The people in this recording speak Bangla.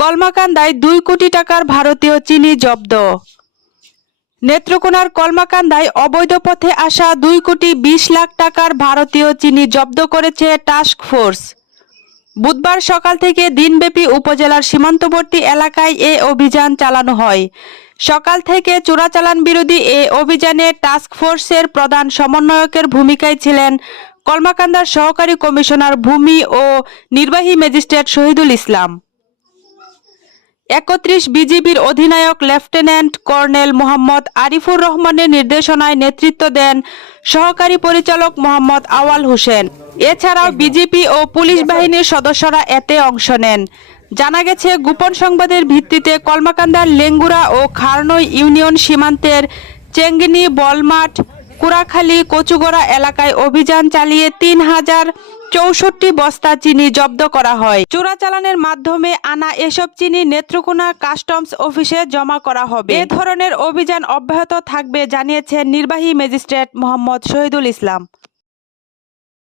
কলমাকান্দায় 2 কোটি টাকার ভারতীয় চিনি জব্দ। নেত্রকোনার কলমাকান্দায় অবৈধ পথে আসা 2 কোটি 20 লাখ টাকার ভারতীয় চিনি জব্দ করেছে টাস্ক ফোর্স। বুধবার সকাল থেকে দিনব্যাপী উপজেলার সীমান্তবর্তী এলাকায় এ অভিযান চালানো হয়। সকাল থেকে চোরাচালান বিরোধী এ অভিযানে টাস্ক ফোর্সের প্রধান সমন্বয়কের ভূমিকায় ছিলেন কলমাকান্দার সহকারী কমিশনার ভূমি ও নির্বাহী ম্যাজিস্ট্রেট শহীদুল ইসলাম। ৩১ বিজিবির অধিনায়ক লেফটেন্যান্ট কর্নেল মোহাম্মদ আরিফুর রহমানের নির্দেশনায় নেতৃত্ব দেন সহকারী পরিচালক মোহাম্মদ আওয়াল হোসেন। এছাড়াও বিজিপি ও পুলিশ বাহিনীর সদস্যরা এতে অংশ নেন। জানা গেছে, গোপন সংবাদের ভিত্তিতে কলমাকান্দার লেঙ্গুরা ও খারনই ইউনিয়ন সীমান্তের চেঙ্গিনি, বলমাঠ, কুড়াখালী, কচুগড়া এলাকায় অভিযান চালিয়ে 3064 বস্তা চিনি জব্দ করা হয়। চোরাচালানের মাধ্যমে আনা এসব চিনি নেত্রকোনা কাস্টমস অফিসে জমা করা হবে। এ ধরনের অভিযান অব্যাহত থাকবে জানিয়েছেন নির্বাহী ম্যাজিস্ট্রেট মোহাম্মদ শহীদুল ইসলাম।